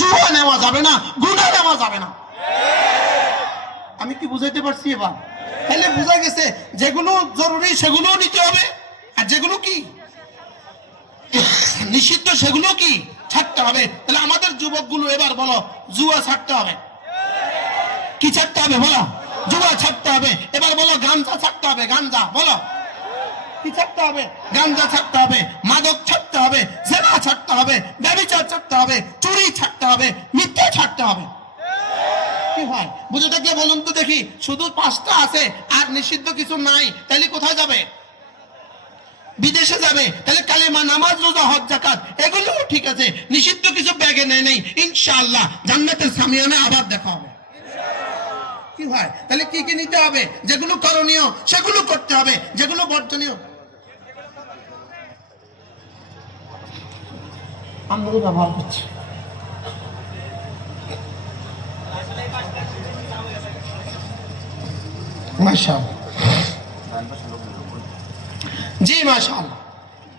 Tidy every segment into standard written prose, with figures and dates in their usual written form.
জুয়া নেওয়া যাবে না, গুনাহ নেওয়া যাবে না। আমি কি বুঝাইতে পারছি এবার? তাহলে বোঝা গেছে যেগুলো জরুরি সেগুলো নিতে হবে, আর যেগুলো কি নিষিদ্ধ সেগুলো কি ছাড়তে হবে। তাহলে আমাদের যুবকগুলো এবার বলো জুয়া ছাড়তে হবে। কি ছাড়তে হবে বলো? জুয়া ছাড়তে হবে। এবার বলো গাঞ্জা ছাড়তে হবে। গাঞ্জা বলো কি ছাড়তে হবে? গাঞ্জা ছাড়তে হবে, মাদক ছাড়তে হবে, জেনা ছাড়তে হবে, ব্যভিচার ছাড়তে হবে, চুরি ছাড়তে হবে, মিথ্যা ছাড়তে হবে। কি হয় বুঝে থাকলে বলুন তো দেখি। শুধু 5টা আছে আর নিষিদ্ধ কিছু নাই, তাহলে কোথায় যাবে? বিদেশে যাবে। তাহলে কালেমা, নামাজ, রোজা, হজ, যাকাত এগুলো ঠিক আছে, নিষিদ্ধ কিছু ব্যাগে নেয় নেই, ইনশাআল্লাহ জান্নাতের সামিয়ানা আবার দেখা হবে। কি হয় তাহলে কি কি নিতে হবে? যেগুলো করণীয় সেগুলো করতে হবে, যেগুলো বর্জনীয় আমরা ব্যবহার করছি। মাশাআল্লাহ, জি মাশাআল্লাহ।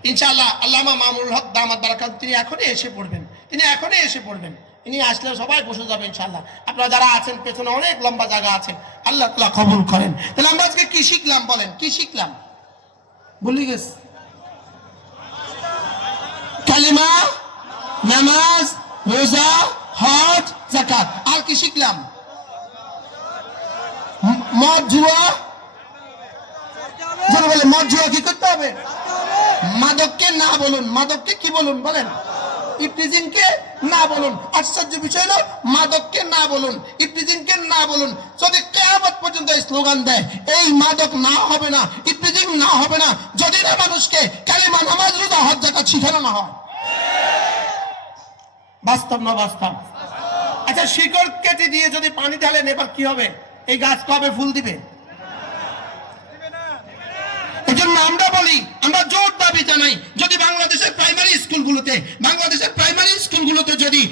ইনশাআল্লাহ আল্লামা মামুনুল হক দামাত বারাকাত তিনি এখনই এসে পড়বেন, তিনি আসলে সবাই বসে যাবে ইনশাআল্লাহ। আপনারা যারা আছেন পেছনে অনেক লম্বা জায়গা আছে, আল্লাহ তাআলা কবুল করেন। তাহলে আমরা আজকে কি শিখলাম বলেন? কি শিখলাম? ভুলে গেছি। কালিমা, নামাজ, রোজা, হজ, যাকাত। আর কি শিখলাম? মদ, জুয়া। যারা বলে মদ জুয়া কি করতে হবে? মাদককে না বলুন। মাদককে কি বলুন বলেন? ইফতিজিংকে না বলুন। আশ্চর্য বিষয় হলো মাদককে না বলুন, ইফতিজিংকে না বলুন। যদি কিয়ামত পর্যন্ত এই স্লোগান দেয় এই মাদক না হবে না, ইফতিজিং না হবে না, যদি না মানুষকে কালিমা, নামাজ, রোজা, হজ, যাকাত শিখানো না হয়। বাস্তব না বাস্তব? আচ্ছা শিকড় কেটে দিয়ে যদি পানি ঢালেন এবার কি হবে? এই গাছ কবে ফুল দিবে? এই জন্য আমরা বলি, আমরা জোর দাবি জানাই, যদি বাংলাদেশের প্রাইমারি স্কুলগুলোতে যদি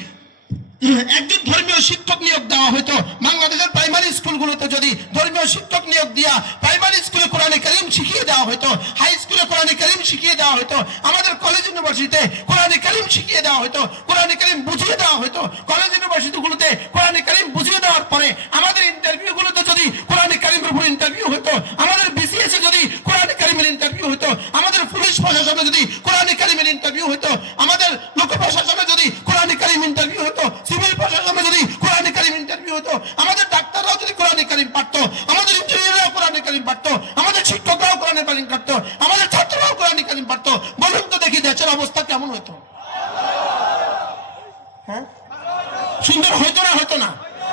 একজন ধর্মীয় শিক্ষক নিয়োগ দেওয়া হতো, বাংলাদেশের প্রাইমারি স্কুলগুলোতে যদি ধর্মীয় শিক্ষক নিয়োগ দিয়া প্রাইমারি স্কুলে কোরআনে কারীম শিখিয়ে দেওয়া হতো, হাই স্কুলে কোরআনে কারীম শিখিয়ে দেওয়া হতো, আমাদের কলেজ ইউনিভার্সিটিতে কোরআনে কারীম শিখিয়ে দেওয়া হতো, কোরআনে কারীম বুঝিয়ে দেওয়া হতো, কলেজ ইউনিভার্সিটিগুলোতে কোরআনে কারীম বুঝিয়ে দেওয়ার পরে আমাদের ইন্টারভিউগুলোতে যদি কোরআনে কারীমের উপর ইন্টারভিউ হতো, আমাদের বিসিএস এ যদি কোরআনে কারীমের ইন্টারভিউ হতো, আমাদের পুলিশ প্রশাসনে যদি কোরআনে কারীমের ইন্টারভিউ হতো, আমাদের লোক প্রশাসনে যদি কোরআনে কারীম ইন্টারভিউ হতো, সিভিল প্রশাসনে যদি কোরআনে কারীম ইন্টারভিউ হতো, আমাদের ডাক্তাররাও যদি কোরআনে কারীম পারতো, আমাদের ইঞ্জিনিয়াররাও কোরআনে কারীম পারতো, আমাদের শিক্ষকরাও কোরআনে কারীম পারতো, আমাদের ছাত্ররাও কোরআনে কারীম পারতো, বলুন তো দেখি দেশের অবস্থা কেমন হতো? হ্যাঁ, সুন্দর হইতো না? হইতো না?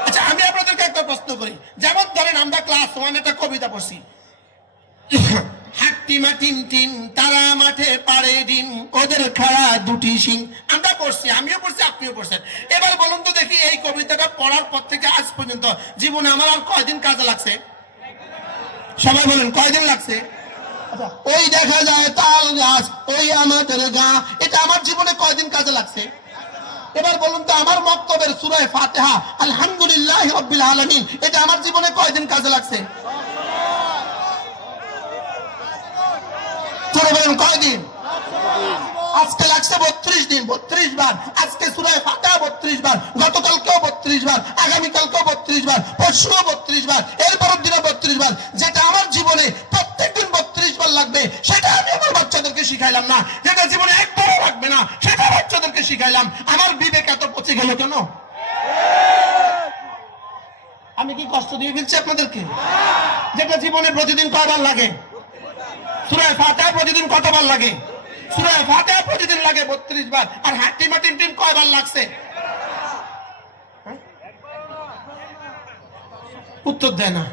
আচ্ছা আমি আপনাদেরকে একটা প্রশ্ন করি। যেমন ধরেন আমরা ক্লাস 1 একটা কবিতা পড়ছি, হাট্টিমা টিম টিম তারা মাঠে পাড়ে ডিম ওদের খাড়া দুটি শিং। আমরা পড়ছি, আমিও পড়ছি, আপনিও পড়ছেন। এবার বলুন তো দেখি এই কবিতাটা পড়ার পর থেকে আজ পর্যন্ত জীবনে আমার আর কয়দিন কাজে লাগছে? সবাই বলেন কয়দিন লাগছে? ওই দেখা যায় তাল গাছ, ওই আমাদের গাঁ, এটা আমার জীবনে কয়দিন কাজে লাগছে? এবার বলুন তো আমার বক্তব্যের সূরা ফাতিহা আলহামদুলিল্লাহি রাব্বিল আলামিন এটা আমার জীবনে কয়দিন কাজে লাগছে? কয়দিন? আজকে লাগছে 32 দিন। 32 বার আজকে সূরা ফাতিহা 32 বার, গতকালকেও 32 বার, আগামীকালকেও 32 বার, পরশুও 32 বার, এরপরের দিনও 32 বার। যেটা আমার জীবনে প্রত্যেকদিন 32 বার লাগবে সেটা আমি আমার বাচ্চাদেরকে শিখাইলাম না। যেটা জীবনে একবারও লাগবে না সেটা বাচ্চাদেরকে শিখাইলাম। আমার বিবেক এত পচে গেল কেন? আমি কি কষ্ট দিয়ে ফেলছি আপনাদেরকে? যেটা জীবনে প্রতিদিন কয়বার লাগে? সূরা ফাতিহা প্রতিদিন কতবার লাগে? সূরা ফাতিহা প্রতিদিন লাগে 32 বার। আর হাট্টিমা টিম টিম কয়বার লাগছে? উত্তর দেয় না।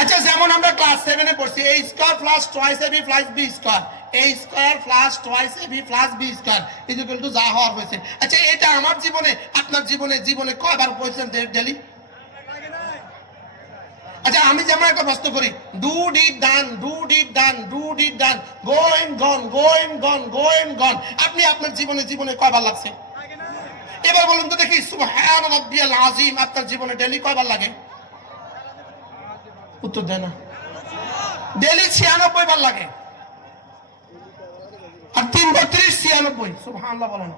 আচ্ছা যেমন আমরা ক্লাস 7 এ পড়ছি a square plus twice ab plus b square, a square plus twice ab plus b square equal to যা হওয়ার হয়েছে। আচ্ছা এটা আমার জীবনে আপনার জীবনে কয়বার পড়ছেন ডেইলি? আচ্ছা আমি যেমন একটা প্রশ্ন করি, do did done, do did done, do did done, going gone, going gone, going gone, আপনি আপনার জীবনে কয়বার লাগছে? এবার বলুন তো দেখি সুবহান রাব্বিয়াল আযীম আপনার জীবনে ডেইলি কয়বার লাগে? উত্তর দেয় না। ডেইলি 96 বার লাগে। আর 3 × 3 96। সুবহানাল্লাহ বলেন।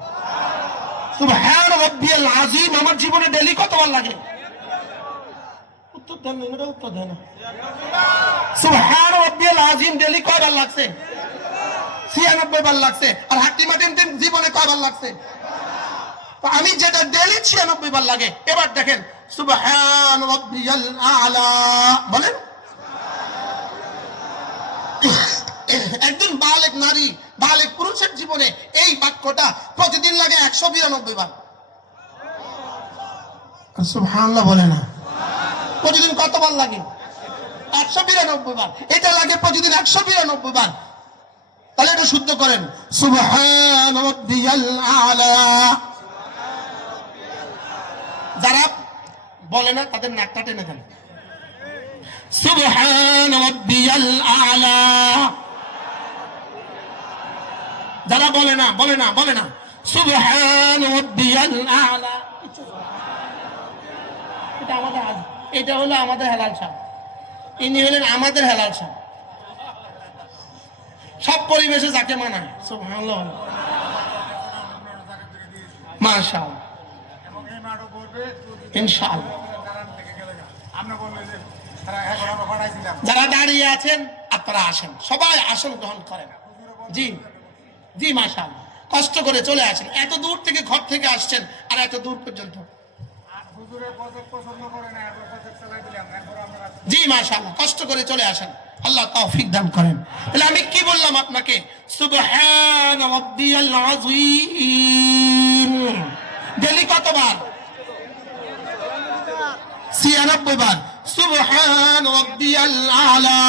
সুবহান রাব্বিয়াল আযীম আমার জীবনে ডেইলি কতবার লাগে? উত্তর দেন না, এটা উত্তর দেন না। সুবহান রাব্বিয়াল আযীম ডেইলি কয়বার লাগছে? 96 বার লাগছে। আর হাকিমা টিম জীবনে কয়বার লাগছে? তো আমি যেটা ডেইলি 96 বার লাগে, এবার দেখেন সুবহান রাব্বিয়াল আ'লা বলেন। একজন বালেগ নারী, বালেগ পুরুষের জীবনে এই বাক্যটা প্রতিদিন লাগে 192 বার। সুবহানাল্লাহ বলে না। প্রতিদিন কতবার লাগে? 192 বার। এটা লাগে প্রতিদিন 192 বার। তাহলে এটা শুদ্ধ করেন, সুবহান রাব্বিয়াল আ'লা। যারা বলে না তাদের নাকটা টেনে দেন, সুবহান রাব্বিয়াল আ'লা। যারা বলে না সুবহান রাব্বিয়াল আ'লা। এটা হলো আমাদের হেলাল সাহেব, ইনি হলেন আমাদের হেলাল সাহেব। সব পরিবেশে যাকে মানায় সুবহানাল্লাহ, মাশাআল্লাহ, ইনশাআল্লাহ। যারা দাঁড়িয়ে আছেন আপনারা আসেন, সবাই আসন গ্রহণ করেন। জি জি মাশাআল্লাহ, কষ্ট করে চলে আসেন, এত দূর থেকে ঘর থেকে আসছেন আর এত দূর পর্যন্ত। জি মাশাআল্লাহ, কষ্ট করে চলে আসেন, আল্লাহ তৌফিক দান করেন। তাহলে আমি কি বললাম আপনাকে? সুবহান রাব্বিয়াল আযীম ডেইলি কতবার? 96 বার। সুবহান রাব্বিয়াল আ'লা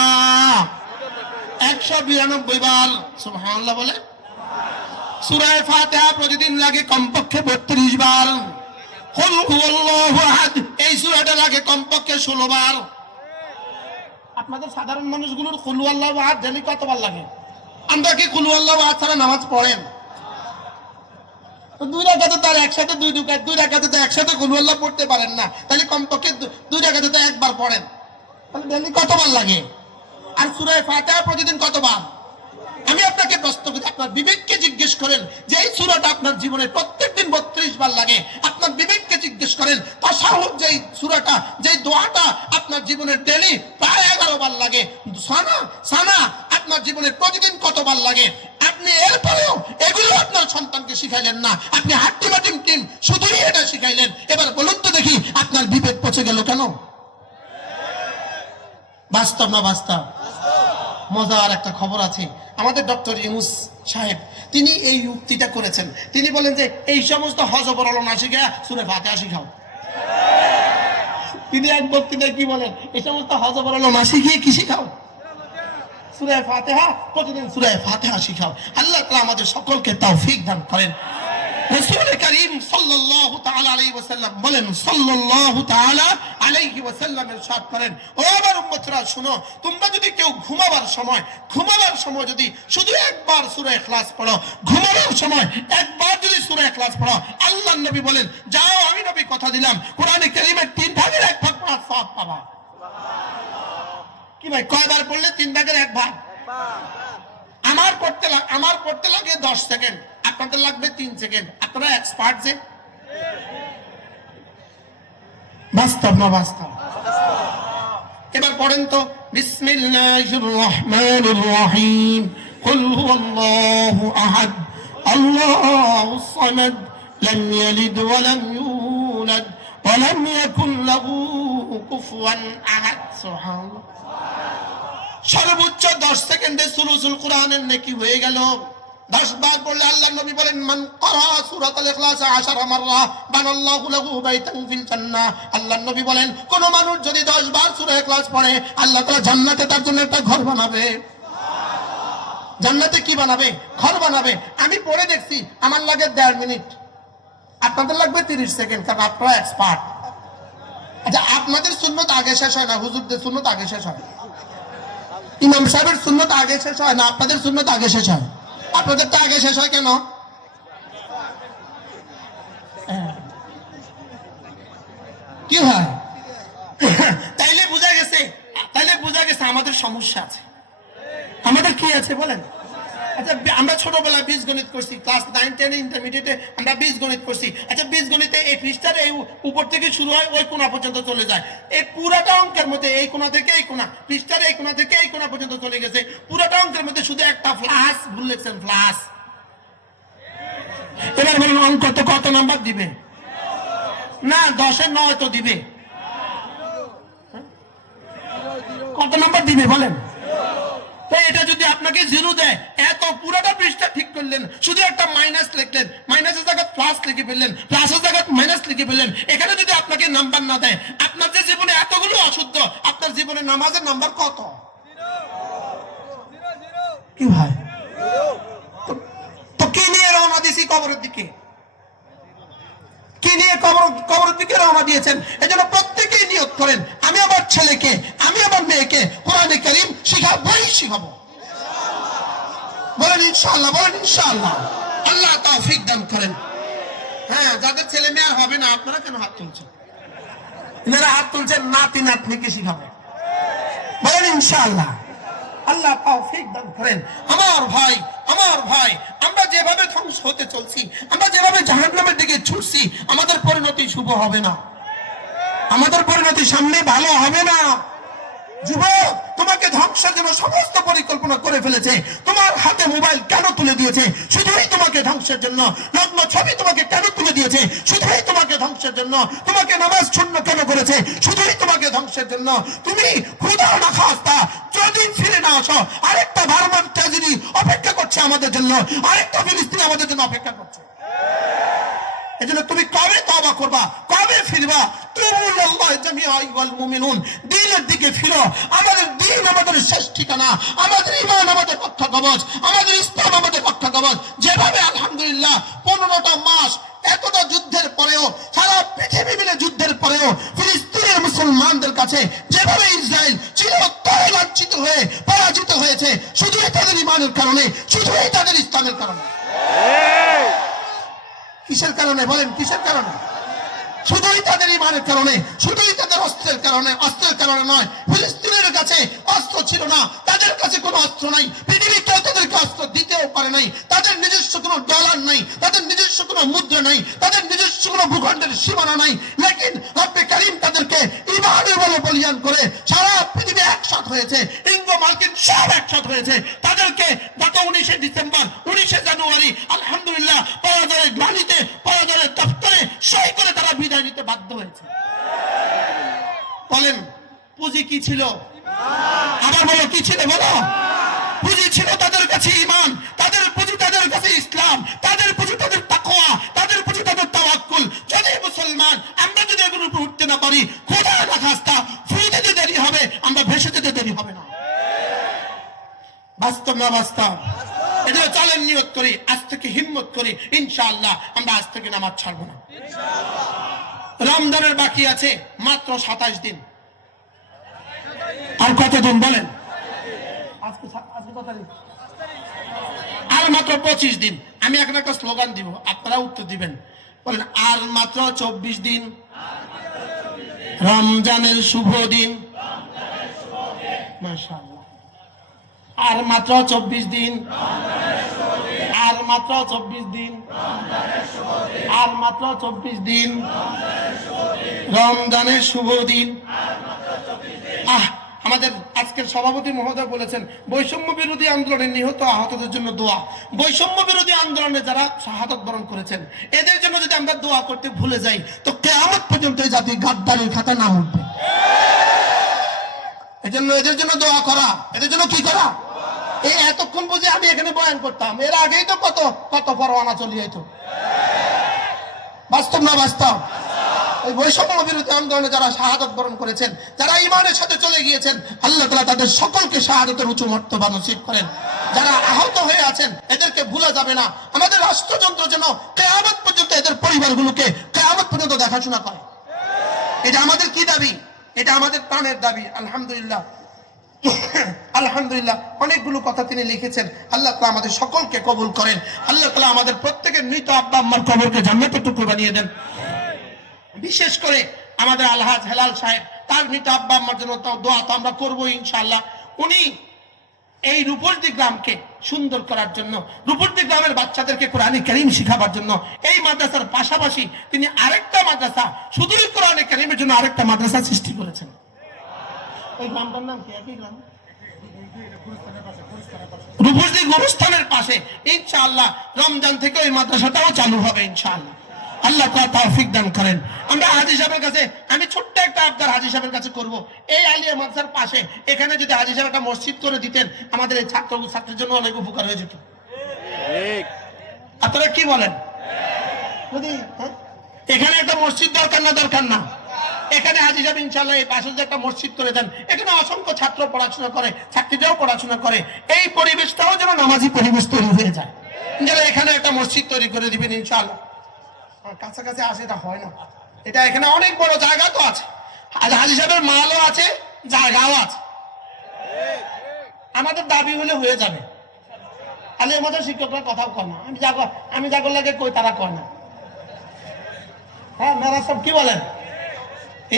192 বার। সুবহানাল্লাহ বলে। সূরা ফাতিহা প্রতিদিন লাগে কমপক্ষে 32 বার। কুল হুয়াল্লাহু আহাদ এই সূরাটা লাগে কমপক্ষে 16 বার। আপনাদের সাধারণ মানুষগুলোর কুল হুয়াল্লাহু আহাদ ডেইলি কতবার লাগে? আমরা কি কুল হুয়াল্লাহু আহাদ ছাড়া নামাজ পড়েন? দুই রাকাতে তার একসাথে দুই রাকাতে তো একসাথে কুল হুয়াল্লাহু পড়তে পারেন না, তাহলে কমপক্ষে দুই রাকাতে তো একবার পড়েন, তাহলে ডেইলি কতবার লাগে? আর সূরা ফাতিহা প্রতিদিন কতবার? আমি আপনাকে প্রশ্ন করি, আপনার বিবেককে জিজ্ঞেস করেন যে এই সূরাটা আপনার জীবনে প্রত্যেকদিন 32 বার লাগে, আপনার বিবেককে জিজ্ঞেস করেন তাশাহুদ যেই সূরাটা, যেই দোয়াটা আপনার জীবনে ডেইলি প্রায় 11 বার লাগে, সানা আপনার জীবনে প্রতিদিন কতবার লাগে? আপনি এরপরেও এগুলো আপনার সন্তানকে শিখাইলেন না, আপনি হাট্টিমাটিম টিম শুধুই এটা শিখাইলেন। এবার বলুন তো দেখি আপনার বিবেক পচে গেল কেন? বাস্তব না বাস্তব? মজার একটা খবর আছে, আমাদের ডক্টর ইউনূস সাহেব তিনি এই যুক্তিটা করেছেন। তিনি বলেন যে এই সমস্ত হযবরল না শিখা সূরা ফাতিহা শিখাও। তিনি এক বক্তৃতায় কি বলেন? এই সমস্ত হযবরল না শিখিয়ে কি শিখাও? সূরা ফাতিহা, প্রতিদিন সূরা ফাতিহা শিখাও। আল্লাহ তাআলা আমাদের সকলকে তৌফিক দান করেন। রাসূল করিম সাল্লাল্লাহু তাআলা আলাইহি ওয়াসাল্লাম বলেন, সাল্লাল্লাহু তাআলা আলাইহি ওয়াসাল্লাম ইরশাদ করেন, ও আমার উম্মতরা শুনো, তোমরা যদি কেউ ঘুমাবার সময় যদি শুধু একবার সূরা ইখলাস পড়ো, ঘুমাবার সময় একবার যদি সূরা ইখলাস পড়ো, আল্লাহর নবী বলেন, যাও আমি নবী কথা দিলাম কোরআনে কারীমের 3 ভাগের 1 ভাগ পড়ার সওয়াব পাবা। কি ভাই, কয়বার পড়লে 3 ভাগের 1 ভাগ? আমার পড়তে লাগে 10 সেকেন্ড, আপনাদের লাগবে 3 সেকেন্ড। আপনারা এক্সপার্ট যে। বাস্তব না বাস্তব? এবার পড়েন তো, বিসমিল্লাহির রহমানির রহিম, কুল হুয়াল্লাহু আহাদ আল্লাহুস সামাদ লাম ইয়ালিদ ওয়া লাম ইউলাদ ওয়া লাম ইয়াকুল লাহু কুফুয়ান আহাদ। সুবহানাল্লাহ। সর্বোচ্চ 10 সেকেন্ডে সুলুসুল কোরআনের নেকি হয়ে গেল। 10 বার পড়লে আল্লাহর নবী বলেন, মান ক্বারা সূরাতুল ইখলাস 10 মাররা বানাল্লাহু লাহু বাইতান ফিল জান্নাহ। আল্লাহর নবী বলেন, কোন মানুষ যদি 10 বার সূরা ইখলাস পড়ে, আল্লাহ তাআলা জান্নাতে তার জন্য একটা ঘর বানাবে। জান্নাতে কি বানাবে? ঘর বানাবে। আমি পড়ে দেখছি, আমার লাগে 1.5 মিনিট, আপনাদের লাগবে 30 সেকেন্ড, কারণ আপনারা এক্সপার্ট। আচ্ছা, আপনাদের সুন্নত আগে শেষ হয় না, হুজুরদের সুন্নত আগে শেষ হয়? ইমাম সাহেবের সুন্নত আগে শেষ হয় না, আপনাদের সুন্নত আগে শেষ হয়? আপনাদেরটা আগে শেষ হয় কেন? কি হয়? তাইলে বোঝা গেছে আমাদের সমস্যা আছে। আমাদের কি আছে বলেন? আচ্ছা আমরা ছোটবেলায় বীজগণিত করছি, ক্লাস 9 10 ইন্টারমিডিয়েটে আমরা বীজগণিত করছি। আচ্ছা বীজগণিতে এই পৃষ্ঠার এই উপর থেকে শুরু হয় ওই কোণা পর্যন্ত চলে যায়, এই পুরাটা অঙ্কের মধ্যে এই কোণা থেকে এই কোণা, পৃষ্ঠার এই কোণা থেকে এই কোণা পর্যন্ত চলে গেছে, পুরাটা অঙ্কের মধ্যে শুধু একটা প্লাস ভুল লিখছেন, প্লাস। এবার বলুন অঙ্ক তো কত নাম্বার দিবে? না 10-এর 9 তো দিবে, কত নাম্বার দিবে বলেন? তো এটা যদি আপনাকে 0 দেয়, এত পুরোটা পৃষ্ঠা ঠিক করলেন, শুধু একটা মাইনাস লিখলেন, মাইনাসের জায়গায় প্লাস লিখে ফেললেন, প্লাসের জায়গায় মাইনাস লিখে ফেললেন, এখানে যদি আপনাকে নাম্বার না দেয়, আপনার যে জীবনে এতগুলো অশুদ্ধ, আপনার জীবনে নামাজের নাম্বার কত? কি ভাই, তো কি নিয়ে রওনা দিয়েছি কবরের দিকে? কি নিয়ে কবরের দিকে রওনা দিয়েছেন? এজন্য প্রত্যেকেই নিয়ত করেন, আমি আমার ছেলেকে, আমি আমার মেয়েকে কোরআনে কারীম শিখাবই শিখাবো। বলেন ইনশাআল্লাহ, বলেন ইনশাআল্লাহ। আল্লাহ তৌফিক দান করেন। হ্যাঁ, যাদের ছেলে মেয়ে হবে না, আপনারা কেন হাত তুলছেন? এনারা হাত তুলছেন নাতি নাতনিকে শিখাবে। বলেন ইনশাআল্লাহ। আল্লাহ তৌফিক দান করেন। আমার ভাই, আমার ভাই, আমরা যেভাবে ধ্বংস হতে চলছি, আমরা যেভাবে জাহান্নামের দিকে ছুটছি, আমাদের পরিণতি শুভ হবে না, আমাদের পরিণতি সামনে ভালো হবে না। যুবক, তোমাকে ধ্বংসের জন্য সমস্ত পরিকল্পনা করে ফেলেছে। তোমার হাতে মোবাইল কেন তুলে দিয়েছে? শুধুই তোমাকে ধ্বংসের জন্য। নগ্ন ছবি তোমাকে কেন তুলে দিয়েছে? শুধুই তোমাকে ধ্বংসের জন্য। তোমাকে নামাজ শূন্য কেন করেছে? শুধুই তোমাকে ধ্বংসের জন্য। তুমি খুদা না খাস্তা যদি ফিরে না আসো, আরেকটা বার্মার ট্র্যাজেডি অপেক্ষা করছে আমাদের জন্য, আরেকটা ফিলিস্তিন আমাদের জন্য অপেক্ষা করছে। এজন্য তুমি কবে তওবা করবা, কবে ফিরবা? তুবুল্লাহ জামিআ আইয়ুহাল মুমিনুন, দ্বীনের দিকে ফিরো। আমাদের দ্বীন আমাদের শেষ ঠিকানা, আমাদের ঈমান আমাদের রক্ষা কবচ, আমাদের ইসলাম আমাদের রক্ষা কবচ। যেভাবে আলহামদুলিল্লাহ 15টা মাস এতটা যুদ্ধের পরেও, সারা পৃথিবী মিলে যুদ্ধের পরেও ফিলিস্তিনের মুসলমানদের কাছে যেভাবে ইসরায়েল চিরতরে লাঞ্ছিত হয়ে পরাজিত হয়েছে, শুধুই তাদের ঈমানের কারণে, শুধুই তাদের ইসলামের কারণে। কিসের কারণে বলেন? কিসের কারণে? শুধুই তাদের ঈমানের কারণে, শুধুই তাদের অস্ত্রের কারণে। অস্ত্রের কারণে নয়। ফিলিস্তিনের কাছে অস্ত্র ছিল না, তাদের কাছে কোনো অস্ত্র নাই, পৃথিবী কেউ তাদেরকে অস্ত্র দিতেও পারে নাই। তাদের নিজস্ব কোনো ডলার নাই, তাদের নিজস্ব কোনো মুদ্রা নাই, তাদের নিজস্ব কোনো ভূখণ্ডের সীমানা নাই। লেকিন রব্বে কারীম তাদেরকে ঈমানের বলে বলিয়ান করে সারা পৃথিবী একসাথ হয়েছে, ইঙ্গো মার্কিন সব একসাথ হয়েছে। তাদেরকে গত 19শে ডিসেম্বর, 19শে জানুয়ারি আলহামদুলিল্লাহ পরাজয়ের গ্লানিতে, পরাজয়ের দপ্তরে সই করে তারা বিদায় নিতে বাধ্য হয়েছে। বলেন পুঁজি কি ছিল? আবার বলো কি ছিল? বলো। পুঁজি ছিল তাদের কাছে ঈমান, তাদের পুঁজি তাদের কাছে ইসলাম, তাদের পুঁজি তাদের তাকওয়া, তাদের পুঁজি তাদের তাওয়াক্কুল। যদি মুসলমান আমরা যদি এগুলোর উপর উঠতে না পারি, খোদা না খাস্তা ফুঁ দিতে দেরি হবে, আমরা ভেসে যেতে দেরি হবে না। বাস্তব না বাস্তব? এটা চলেন নিয়ত করি, আজ থেকে হিম্মত করি, ইনশাআল্লাহ আমরা আজ থেকে নামাজ ছাড়বো না। রমজানের বাকি আছে মাত্র 27 দিন। আর কত দিন বলেন? আজকে কত তারিখ? আর মাত্র 25 দিন। আমি এখন একটা স্লোগান দিব, আপনারা উত্তর দিবেন। বলেন আর মাত্র 24 দিন, রমজানের শুভ দিন। মাশাআল্লাহ। আর মাত্র 24 দিন, আর মাত্র 24 দিন, আর মাত্র 24 দিন, রমজানের শুভ দিন। আমাদের আজকের সভাপতি মহোদয় বলেছেন বৈষম্য বিরোধী আন্দোলনে নিহত আহতদের জন্য দোয়া। বৈষম্য বিরোধী আন্দোলনে যারা শাহাদাত বরণ করেছেন, এদের জন্য যদি আমরা দোয়া করতে ভুলে যাই, তো কিয়ামত পর্যন্ত এই জাতি গাদ্দারির খাতায় নাম উঠবে। এজন্য এদের জন্য দোয়া করা, এদের জন্য কি করা? এই এতক্ষণ বুঝে আমি এখানে বয়ান করতাম, এর আগেই তো কত কত পরোয়ানা চলে যেত। বাস্তব না বাস্তব? এই বৈষম্য বিরোধী আন্দোলনে যারা শাহাদাত বরণ করেছেন, যারা ঈমানের সাথে চলে গিয়েছেন, আল্লাহ তাআলা তাদের সকলকে শাহাদাতের উঁচু মর্তবা নসিব করেন। যারা আহত হয়ে আছেন, এদেরকে ভুলা যাবে না। আমাদের রাষ্ট্রযন্ত্র যেন কিয়ামত পর্যন্ত এদের পরিবারগুলোকে কিয়ামত পর্যন্ত দেখাশোনা করে। এটা আমাদের কি দাবি? এটা আমাদের প্রাণের দাবি। আলহামদুলিল্লাহ, আলহামদুলিল্লাহ অনেকগুলো কথা তিনি লিখেছেন। আল্লাহ তাআলা আমাদের সকলকে কবুল করেন। আল্লাহ তাআলা আমাদের প্রত্যেকের মৃত আব্বা আম্মার কবরকে জান্নাতের টুকরো বানিয়ে দেন। বিশেষ করে আমাদের আলহাজ হেলাল সাহেব, তার মৃত আব্বা আম্মার জন্য দোয়া তো আমরা করবো ইনশাআল্লাহ। উনি এই রূপসী গ্রামকে সুন্দর করার জন্য, রূপসী গ্রামের বাচ্চাদেরকে কোরআনে কারীম শিখাবার জন্য এই মাদ্রাসার পাশাপাশি তিনি আরেকটা মাদ্রাসা, শুধুই কোরআনে কারীমের জন্য আরেকটা মাদ্রাসা সৃষ্টি করেছেন। ওই গ্রামটার নাম কি? একই গ্রাম, রূপসী গুরুস্থানের পাশে। ইনশাআল্লাহ রমজান থেকে ওই মাদ্রাসাটাও চালু হবে ইনশাআল্লাহ। আল্লাহ তাআলা তৌফিক দান করেন। আমরা হাজী সাহেবের কাছে, আমি ছোট্ট একটা আবদার হাজী সাহেবের কাছে করব, এই আলিয়া মাদ্রাসার পাশে এখানে যদি হাজী সাহেব একটা মসজিদ করে দিতেন, আমাদের এই ছাত্রের জন্য অনেক উপকার হয়ে যেত। আপনারা কি বলেন? যদি এখানে একটা মসজিদ দরকার না, দরকার না? এখানে হাজী সাহেব ইনশাআল্লাহ এই পাশে যে একটা মসজিদ করে দেন, এখানে অসংখ্য ছাত্র পড়াশোনা করে, ছাত্রীরাও পড়াশোনা করে, এই পরিবেশটাও যেন নামাজি পরিবেশ তৈরি হয়ে যায়। যারা এখানে একটা মসজিদ তৈরি করে দিবেন ইনশাআল্লাহ। কাছাকাছি আসে, এটা হয় না। এটা এখানে অনেক বড় জায়গা তো আছে, হাজী সাহেবের মালও আছে, জায়গাও আছে। আমাদের দাবি হলে হয়ে যাবে। আলে আমাদের শিক্ষকরা কথাও কয় না, আমি জাগর লাগে কই, তারা কয় না। হ্যাঁ মেরা সব কি বলেন?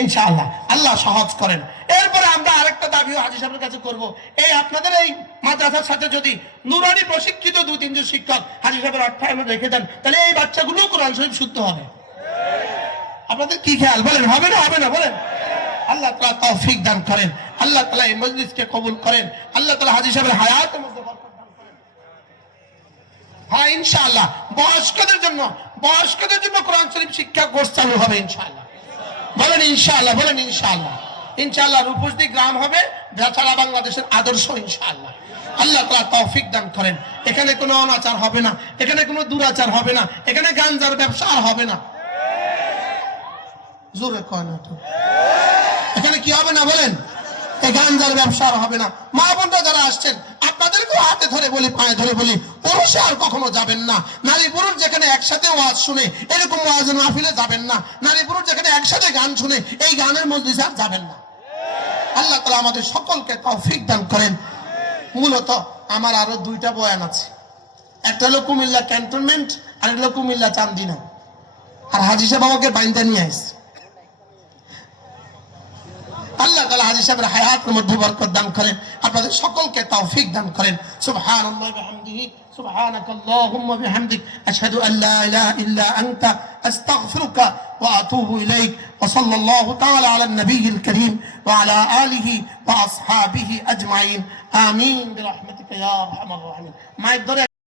ইনশাআল্লাহ আল্লাহ সহজ করেন। এরপরে আমরা আরেকটা দাবিও হাজী সাহেবের কাছে করব, এই আপনাদের এই মাদ্রাসার সাথে যদি নুরানি প্রশিক্ষিত 2-3 জন শিক্ষক হাজী সাহেবের অর্থায়নে রেখে দেন, তাহলে এই বাচ্চাগুলো কোরআন শরীফ শুদ্ধ হবে। আপনাদের কি খেয়াল? বলেন হবে না, হবে না? বলেন। আল্লাহ তাআলা তৌফিক দান করেন, আল্লাহ তাআলা এই মজলিসকে কবুল করেন, আল্লাহ তাআলা হাজী সাহেবের হায়াতের মধ্যে বরকত দান করেন। হ্যাঁ ইনশাআল্লাহ বয়স্কদের জন্য কোরআন শরীফ শিক্ষা কোর্স চালু হবে ইনশাআল্লাহ। বলেন ইনশাআল্লাহ, বলেন ইনশাআল্লাহ। ইনশাআল্লাহ রূপসী গ্রাম হবে সারা বাংলাদেশের আদর্শ ইনশাআল্লাহ। আল্লাহ তাআলা তৌফিক দান করেন। এখানে কোনো অনাচার হবে না, এখানে কোনো দুরাচার হবে না, এখানে গাঞ্জার ব্যবসা আর হবে না। জোরে কয় না তো, এখানে কি হবে না? বলেন। এই গাঞ্জার ব্যবসা আর হবে না। মা বোনরা যারা আসছেন, আপনাদেরকেও হাতে ধরে বলি, পায়ে ধরে বলি, পুরুষে আর কখনো যাবেন না। নারী পুরুষ যেখানে একসাথে ওয়াজ শুনে, এরকম ওয়াজের মাহফিলে যাবেন না। নারী পুরুষ যেখানে একসাথে গান শুনে, এই গানের মজলিসে আর যাবেন না। আল্লাহ তাআলা আমাদের সকলকে তৌফিক দান করেন। মূলত আমার আরো 2টা বয়ান আছে, একটা হলো কুমিল্লা ক্যান্টনমেন্ট, আর একটা হলো কুমিল্লা চান্দিনা। আর হাজী সাহেব আমাকে বাইন্দা নিয়ে আসছে। আল্লাহ তাআলা হাজী সাহেবের হায়াতের মধ্যে বরকত দান করেন, আপনাদের সকলকে তৌফিক দান করেন। সুবহানাল্লাহি ওয়া বিহামদিহি, সুবহানাকাল্লাহুম্মা বিহামদিক, আশহাদু আল লা ইলাহা ইল্লা আনতা, আস্তাগফিরুকা ওয়া আতুবু ইলাইক। ওয়া সাল্লাল্লাহু তাআলা আলা নবিয়িল কারীম ওয়া আলা আলিহি ওয়া আসহাবিহি আজমাইন। আমিন বিরহমাতিকা ইয়া আরহামার রাহিমিন। মাইক ধরে